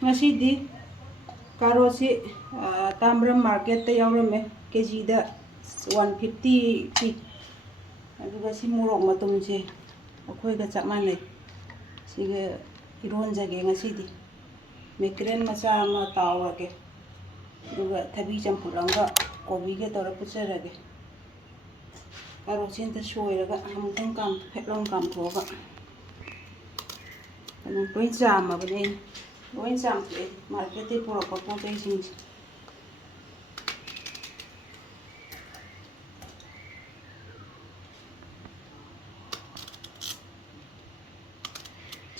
ngasi karosi Tambaram market ta yaurame kg da 150 pi aduga si morok matumse akhoi ga chap manai siga iron jage ngasidi mekren macha ama tawage aduga thabi champuranga kobi ge tora pucharage karosi ta soiraga amutang kam phetlong kam thoga anu poi chama bane loin champe market te pura papo te sing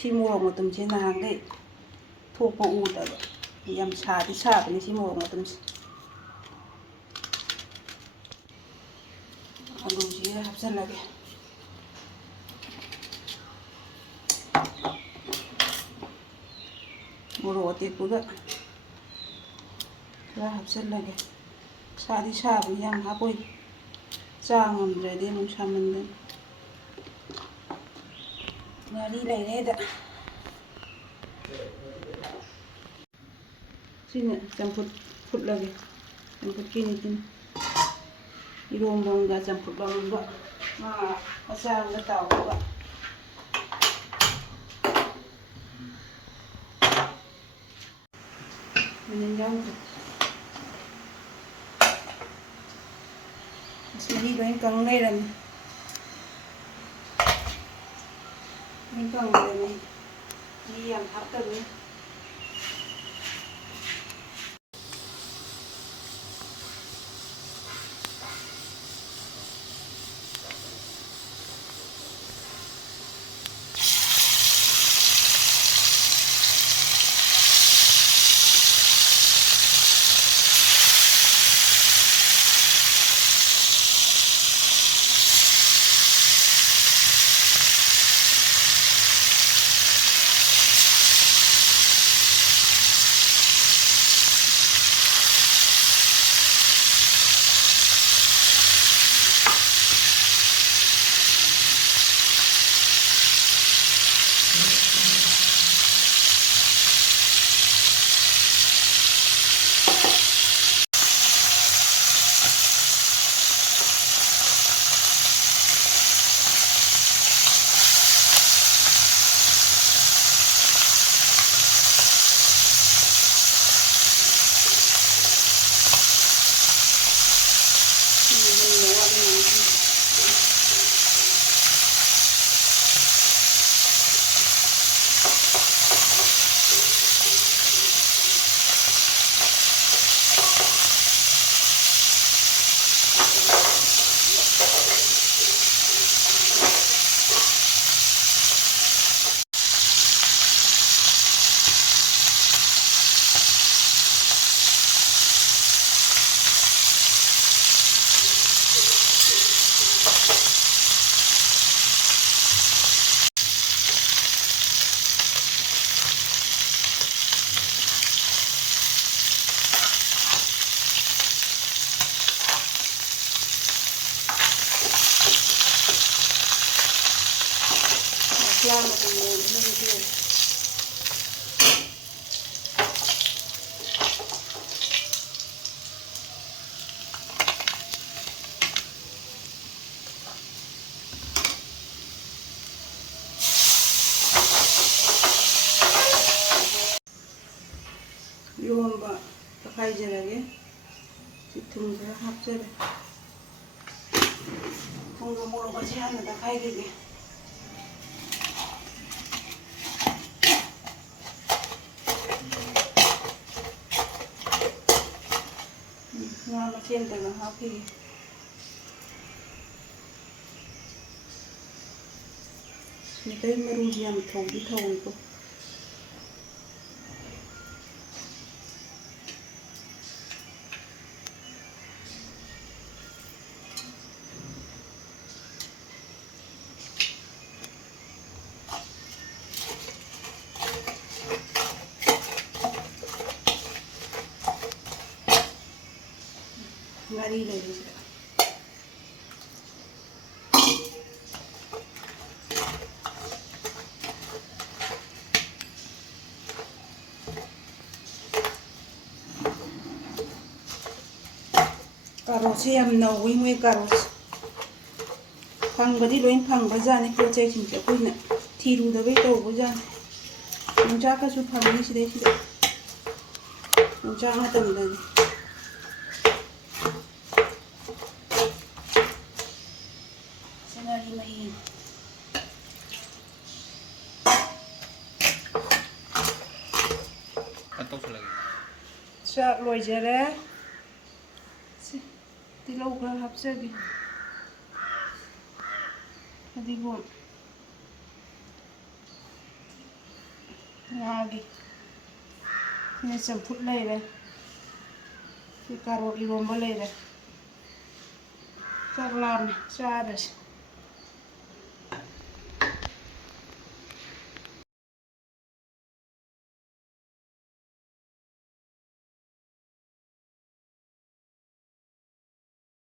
si morok matumse nahangai thokpa udaba yam sadi sabane si morok matumse alu jira hapchalage morok atepuga khara hapchalage sadi sabane yam hapoi chang ngamdrade nung samandan ngari laireda sini champut futlage champut kini tin irombonga champut bangba ma asanga tawga meninjang sini loin kang leiram ini kang leiram ini yang haptabe lama kemudian ini yomba pakai jarage situng jara hapjare tunggu mulu bacihan ada kai gini nama cinta dengan happy Nitai merugian thau di thau itu ngari lagi sudah ꯀꯥꯔꯣꯠꯁꯦ ꯌꯥꯝ ꯅꯧꯋꯤ ꯃꯣꯏ ꯀꯥꯔꯣꯠꯁꯦ ꯐꯪꯕꯗꯤ ꯂꯣꯏ ꯐꯪꯕꯖꯥꯠꯅꯤ ꯄꯣꯠ ꯆꯩꯁꯤꯡꯁꯦ ꯑꯩꯈꯣꯏꯅ ꯊꯤꯔꯨꯗꯕꯩ ꯇꯧꯕꯖꯥꯠꯅꯤ ꯌꯣꯡꯆꯥꯛꯀꯁꯨ ꯐꯪꯉꯤ ꯁꯤꯗꯩꯁꯤꯗ ꯌꯣꯡꯆꯥꯛ ꯃꯇꯝꯗꯗꯤ ꯁꯅꯥꯒꯤ ꯃꯍꯤ ꯆꯥꯛ ꯂꯣꯏꯖꯔꯦ ꯇꯤꯜꯍꯧ ꯈꯔ ꯍꯥꯞꯆꯒꯦ ꯐꯗꯤꯒꯣꯝ ꯉꯥꯒꯤ ꯁꯤꯅ ꯆꯝꯐꯨꯠ ꯂꯩꯔꯦ ꯁꯤ ꯀꯥꯔꯣꯠ ꯏꯔꯣꯝꯕ ꯂꯩꯔꯦ ꯆꯥꯛ ꯂꯥꯝꯃꯦ ꯆꯥꯔꯁꯤ